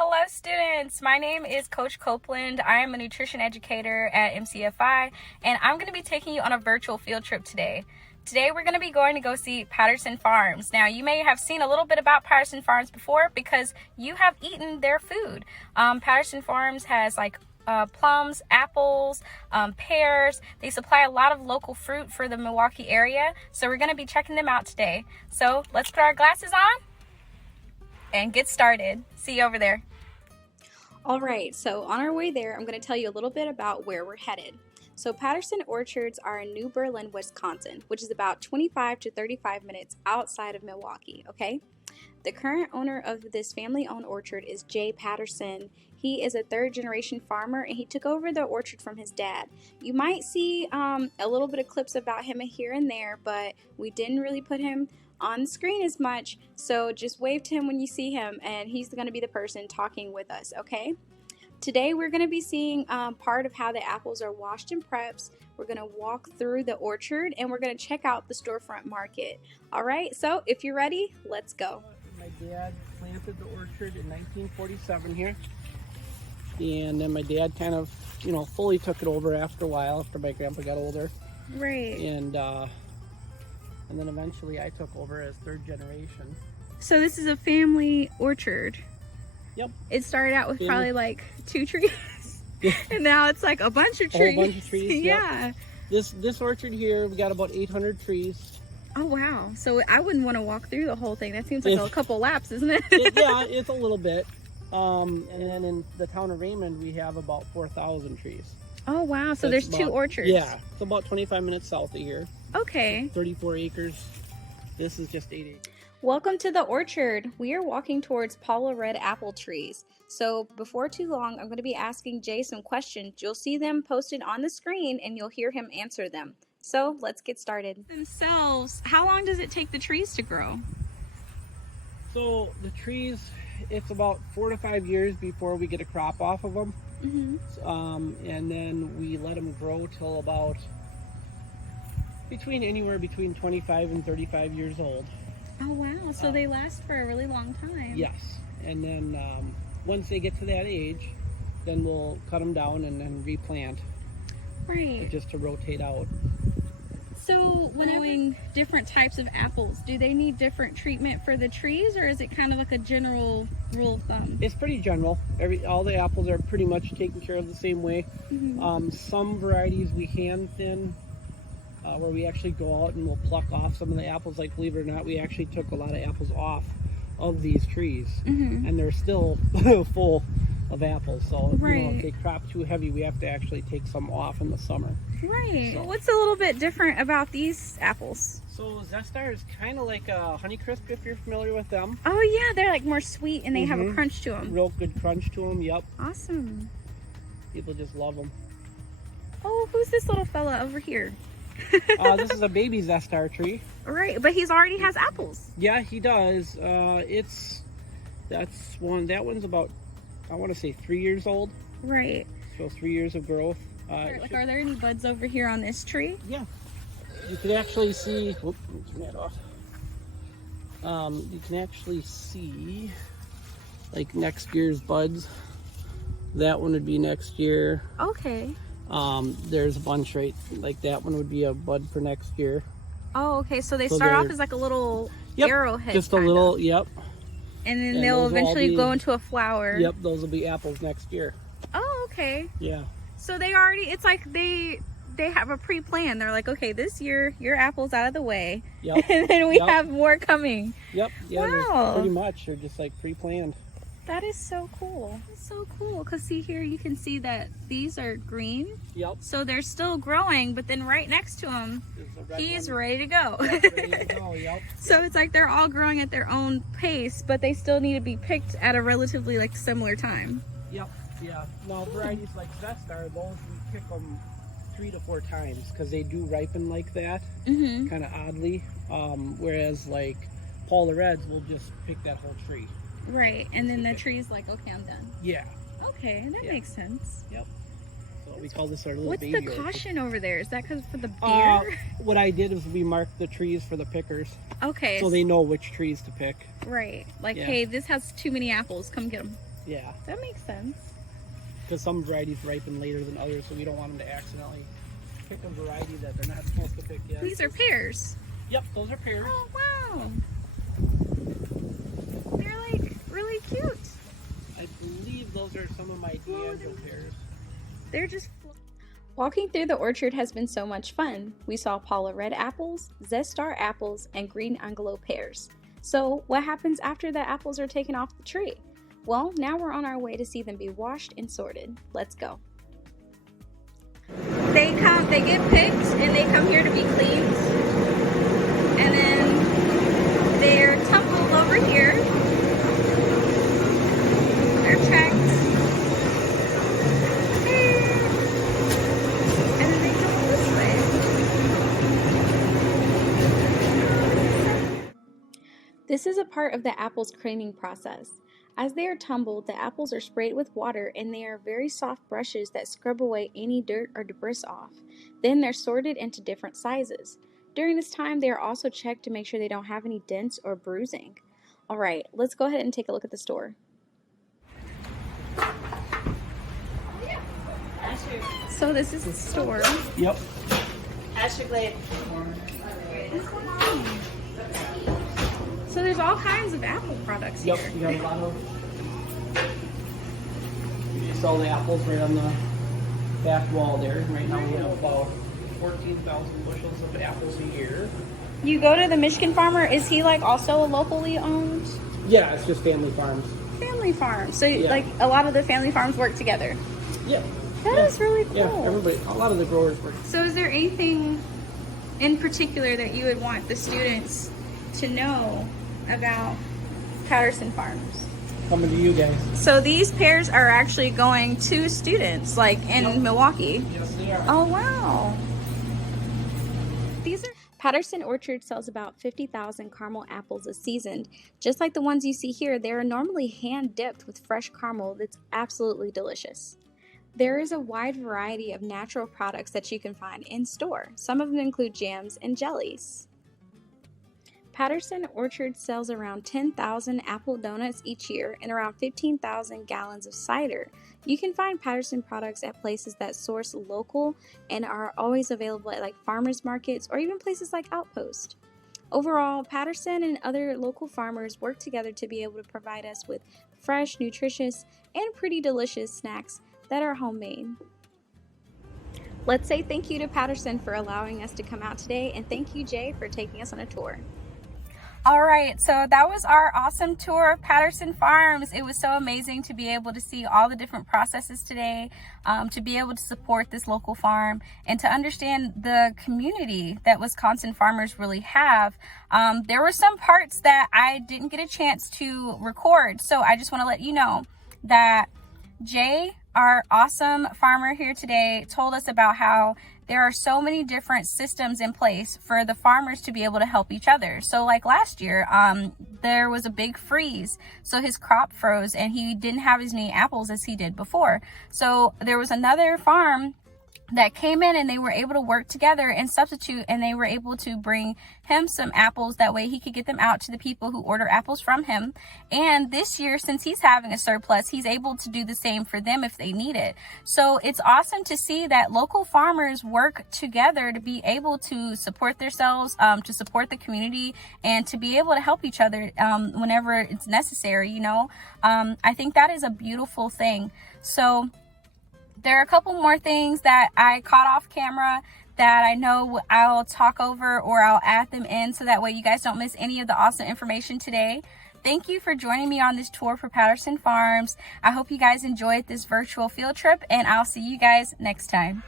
Hello students, my name is Coach Copeland. I am a nutrition educator at MCFI and I'm going to be taking you on a virtual field trip today. Today we're going to be going to go see Patterson Farms. Now you may have seen a little bit about Patterson Farms before because you have eaten their food. Patterson Farms has plums, apples, pears. They supply a lot of local fruit for the Milwaukee area, so we're going to be checking them out today. So let's put our glasses on and get started. See you over there. All right, so on our way there, I'm going to tell you a little bit about where we're headed. So Patterson Orchards are in New Berlin, Wisconsin, which is about 25 to 35 minutes outside of Milwaukee, okay? The current owner of this family-owned orchard is Jay Patterson. He is a third-generation farmer, and he took over the orchard from his dad. You might see a little bit of clips about him here and there, but we didn't really put him on the screen as much, so just wave to him when you see him, and he's going to be the person talking with us, okay? Today we're going to be seeing part of how the apples are washed and prepped. We're going to walk through the orchard, and we're going to check out the storefront market. All right, so if you're ready, let's go. My dad planted the orchard in 1947 here, and then my dad kind of, fully took it over after a while, after my grandpa got older. Right. And then eventually I took over as third generation. So this is a family orchard. Yep. It started out with probably like 2 trees, and now it's like a bunch of trees. A whole bunch of trees. Yeah. Yep. This orchard here, we got about 800 trees. Oh wow! So I wouldn't want to walk through the whole thing. That seems like a couple laps, isn't it? Yeah, it's a little bit. And then in the town of Raymond, we have about 4,000 trees. Oh wow! So there's 2 orchards. Yeah, it's about 25 minutes south of here. Okay. 34 acres. This is just 8 acres. Welcome to the orchard. We are walking towards Paula red apple trees. So before too long, I'm going to be asking Jay some questions. You'll see them posted on the screen and you'll hear him answer them. So let's get started. Themselves, how long does it take the trees to grow? So the trees, it's about 4 to 5 years before we get a crop off of them. Mm-hmm. And then we let them grow till about anywhere between 25 and 35 years old. Oh wow, so they last for a really long time. Yes, and then once they get to that age, then we'll cut them down and then replant. Right. Just to rotate out. So when doing different types of apples, do they need different treatment for the trees, or is it kind of like a general rule of thumb? It's pretty general. All the apples are pretty much taken care of the same way. Mm-hmm. Some varieties we hand thin, where we actually go out and we'll pluck off some of the apples. Like, believe it or not, we actually took a lot of apples off of these trees, and they're still full of apples. So if they crop too heavy, we have to actually take some off in the summer. Right. So what's a little bit different about these apples? So Zestar is kind of like a Honeycrisp, if you're familiar with them. Oh yeah, they're like more sweet and they have a crunch to them. Real good crunch to them. Yep. Awesome. People just love them. Oh, who's this little fella over here? This is a baby Zestar tree. Right, but he's already has apples. Yeah, he does. That one's about, I want to say 3 years old. Right. So 3 years of growth. Are there any buds over here on this tree? Yeah. You can actually see, whoop, let me turn that off. You can actually see like next year's buds. That one would be next year. Okay. There's a bunch right, like that one would be a bud for next year. Oh, okay. So they start off as like a little arrowhead. Just a little, yep. And then they'll eventually go into a flower. Yep, those will be apples next year. Oh, okay. Yeah. So they already, it's like they have a pre-plan. They're like, okay, this year your apple's out of the way. Yep. And then we have more coming. Yep. Yeah, wow. Pretty much. They're just like pre-planned. That is so cool. It's so cool because see here, you can see that these are green. Yep. So they're still growing, but then right next to him, he's ready to go. Yep, ready to go. Yep. So it's like they're all growing at their own pace, but they still need to be picked at a relatively like similar time. Yep. Yeah. Now varieties like Zestar, those we pick them 3 to 4 times because they do ripen like that, kind of oddly. Whereas like Paula Reds, we'll just pick that whole tree. Right, and then the tree's like, okay, I'm done. Yeah. Okay, that makes sense. Yep. So we call this our little What's baby the orchard. caution over there? Is that because for the deer? What I did is we marked the trees for the pickers. Okay. So they know which trees to pick. Right. Like, hey, this has too many apples. Come get them. Yeah. That makes sense. Because some varieties ripen later than others, so we don't want them to accidentally pick a variety that they're not supposed to pick yet. These are pears. Yep, those are pears. Oh, wow. They're like really cute. I believe those are some of my D'Angelo pears. They're just... Walking through the orchard has been so much fun. We saw Paula red apples, Zestar apples, and green Angelo pears. So what happens after the apples are taken off the tree? Well, now we're on our way to see them be washed and sorted. Let's go. They get picked and they come here to be cleaned. And then they're tumbled over here. They're checked. And then they come this way. This is a part of the apples cleaning process. As they are tumbled, the apples are sprayed with water and they are very soft brushes that scrub away any dirt or debris off. Then they're sorted into different sizes. During this time, they are also checked to make sure they don't have any dents or bruising. Alright, let's go ahead and take a look at the store. So this is the store. Yep. So there's all kinds of apple products here. Yep, we got a lot of... We sell the apples right on the back wall there. Right now we have about 14,000 bushels of apples a year. You go to the Michigan farmer, is he like also locally owned? Yeah, it's just family farms. Family farms. So Yeah. like a lot of the family farms work together. Yep. That is really cool. Yeah, everybody, a lot of the growers work. So is there anything in particular that you would want the students to know about Patterson Farms? Coming to you guys. So these pears are actually going to students like in Milwaukee. Yes, they are. Oh wow. These are Patterson Orchard sells about 50,000 caramel apples a season. Just like the ones you see here, they are normally hand dipped with fresh caramel that's absolutely delicious. There is a wide variety of natural products that you can find in store. Some of them include jams and jellies. Patterson Orchard sells around 10,000 apple donuts each year and around 15,000 gallons of cider. You can find Patterson products at places that source local and are always available at like farmers markets or even places like Outpost. Overall, Patterson and other local farmers work together to be able to provide us with fresh, nutritious, and pretty delicious snacks that are homemade. Let's say thank you to Patterson for allowing us to come out today, and thank you, Jay, for taking us on a tour. All right, so that was our awesome tour of Patterson Farms. It was so amazing to be able to see all the different processes today, to be able to support this local farm and to understand the community that Wisconsin farmers really have. There were some parts that I didn't get a chance to record, so I just want to let you know that Jay, our awesome farmer here today, told us about how there are so many different systems in place for the farmers to be able to help each other. So like last year, there was a big freeze. So his crop froze and he didn't have as many apples as he did before. So there was another farm that came in and they were able to work together and substitute, and they were able to bring him some apples. That way he could get them out to the people who order apples from him. And this year, since he's having a surplus, he's able to do the same for them if they need it. So it's awesome to see that local farmers work together to be able to support themselves, to support the community, and to be able to help each other whenever it's necessary, you know. I think that is a beautiful thing. So there are a couple more things that I caught off camera that I know I'll talk over, or I'll add them in so that way you guys don't miss any of the awesome information today. Thank you for joining me on this tour for Patterson Farms. I hope you guys enjoyed this virtual field trip, and I'll see you guys next time.